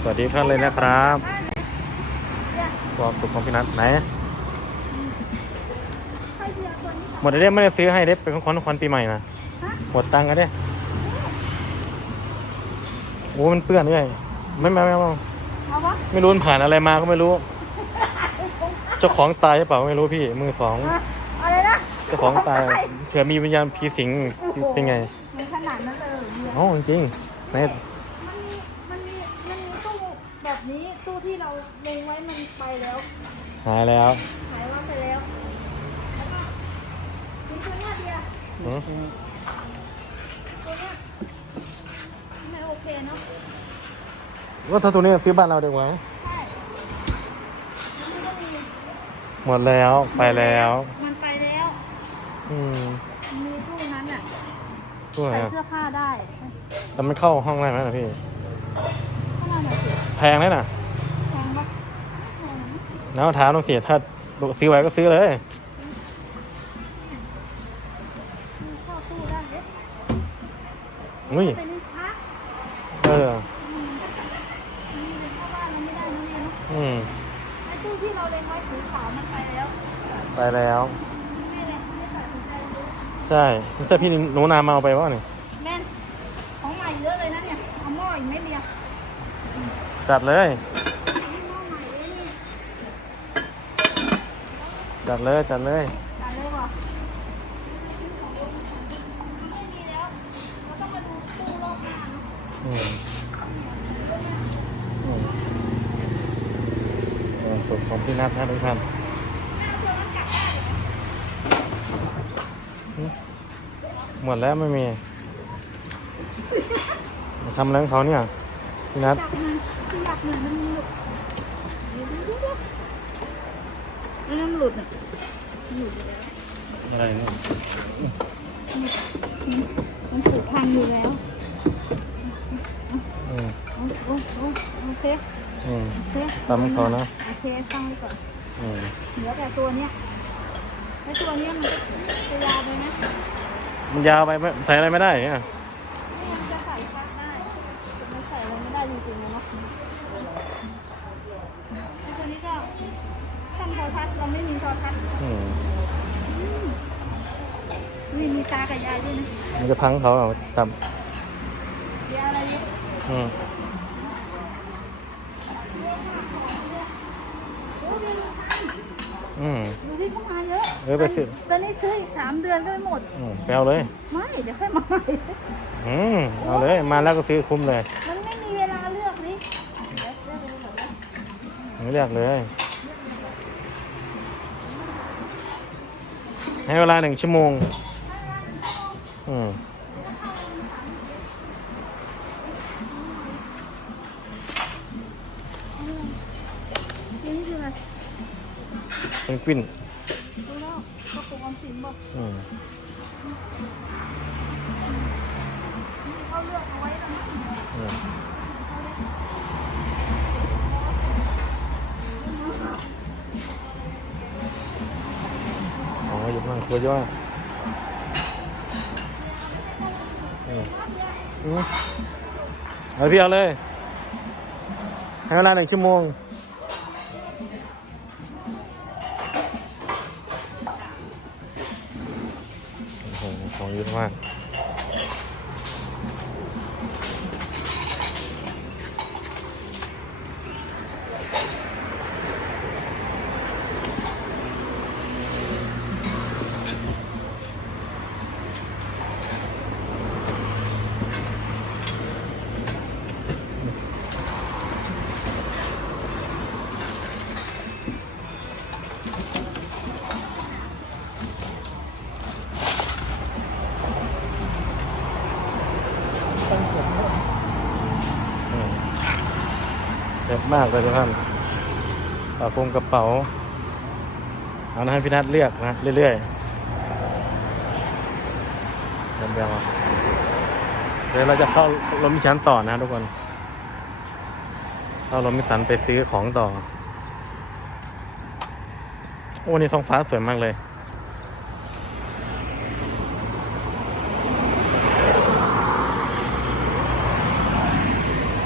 สวัสดีท่านเลยนะครับความสุขของพี่นัทไหนหมดเลยไม่ได้ซื้อให้เด็เป็นของขวัญของขวัญปีใหม่นะหมดตังค์กันเด้โอ้มันเปื้อนด้วยไม่ไม่ไม่ไม่เอาวะไม่รู้มันผ่านอะไรมาก็ไม่รู้ เจ้าของตายหรือเปล่าก็ไม่รู้พี่ มือสองอะไรนะเจ้าของตายเผื่อมีวิญญาณผีสิงเป็นไงมันขนาดนั้นเลยเนี่ยเอ๋อจริงๆไหน มันมีมันมีมันมีตู้ แบบนี้ตู้ที่เราเล็งไว้มันไปแล้ว หายแล้วหายว่าไปแล้วแล้วก็มีตัวเนี้ยเดียวหือตัวเนี้ยไม่โอเคเนาะว่าถ้าตัวนี้ซื้อบ้านเราดีกว่าใช่มันก็มีหมดแล้วไปแล้วมันไปแล้วอืมมีตู้นั้นอะ ตัวไหนใส่อะเสื้อผ้าได้ แต่มันเข้าห้องได้ไหมล่ะพี่ก็นั่นแหละสิ แพงเลยนะแพงปะแพงนะแล้วถามต้องเสียถ้าซื้อไว้ก็ซื้อเลย มีข้าตู้ได้เอ๊ะอุ้ย เป็นนี่คะเออ อืมมันเป็นเข้าบ้านมันไม่ได้นะเนี่เนาะอืม ไอ้ตู้ที่เราเล็งไว้สีขาวมันไปแล้วไปแล้วไม่เลยไม่ใส่ถุงใจรู้ใช่ไม่ใช่พี่หนูนามาเอาไปวะเนี่ยแม่นของใหม่เยอะเลยนะเนี่ยเอาหม้ออีกไม่เดียว จัดเลย จัดเลย จัดเลยตัดเลยว่ะไม่มีแล้วเราต้องมาดูตู้รอบหน้าเนาะอืมอืมความสุขของพี่นัทนะทุกท่านหมดแล้วไม่มีมาทำอะไรของเขาเนี่ย นัทจับมันที่อยากเหมือนมันหลุดเดี๋ยวดูดูแล้นหลุดอะหลุดแล้วอะไรเนี่ยมันผุพังอยู่แล้วอืมโอ้โอ้โอ้โอเคอืมโอเคตามให้เขานะโอเคตั้งไว้ก่อนเหลือแต่ตัวเนี้ยไอ้ตัวเนี้ยมันจะยาวไปไหมมันยาวไปไม่ใส่อะไรไม่ได้เนี่ย นี่มันจะใส่พักได้แต่ไม่ใส่อะไรไม่ได้ จริงๆนะเนาะไอ้ตัวนี้ก็ตั้งโทรทัศน์เราไม่มีโทรทัศน์อืมนี่มีตากับยายด้วยนะมันจะพังเขาเอาตับยายอะไรเนี่ยอืมโอ้ยดูอืม ดูที่เข้ามาเยอะเออไปซื้อ ตอนนี้ซื้ออีกสามเดือนก็ไม่หมด อืมไปเอาเลย ไม่ เดี๋ยวค่อยมาใหม่อืมเอาเลย มาแล้วก็ซื้อคุ้มเลย มัน เรียกเลย ให้เวลาหนึ่งชั่วโมง อืมนี่คืออะไรเป็นกวินดูแล้วกระปุกออมสินบอกอืมเขาเลือกเอาไว้นะ ตัวย่อยเอาพี่เอาเลย ให้เวลาหนึ่งชั่วโมง โอ้โหของเยอะมาก เจ็บมากเลยทุกท่านกระโปรงกระเป๋าเอานะให้พี่นัทเลือกนะ เรื่อยๆเดี๋ยวเดี๋ยวเราจะเข้าลมมิชันต่อนะทุกคน เข้าลมมิชันไปซื้อของต่อ โอ้นี่ท้องฟ้าสวยมากเลย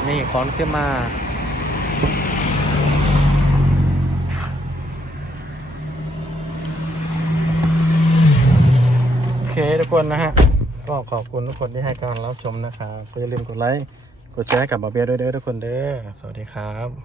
นี่ของที่ซื้อมา เคทุกคนนะฮะ ก็ขอบคุณทุกคนที่ให้การรับชมนะครับก็อย่าลืมกดไลค์ กดแชร์กับบาเบียด้วยเด้อทุกคนเด้อ สวัสดีครับ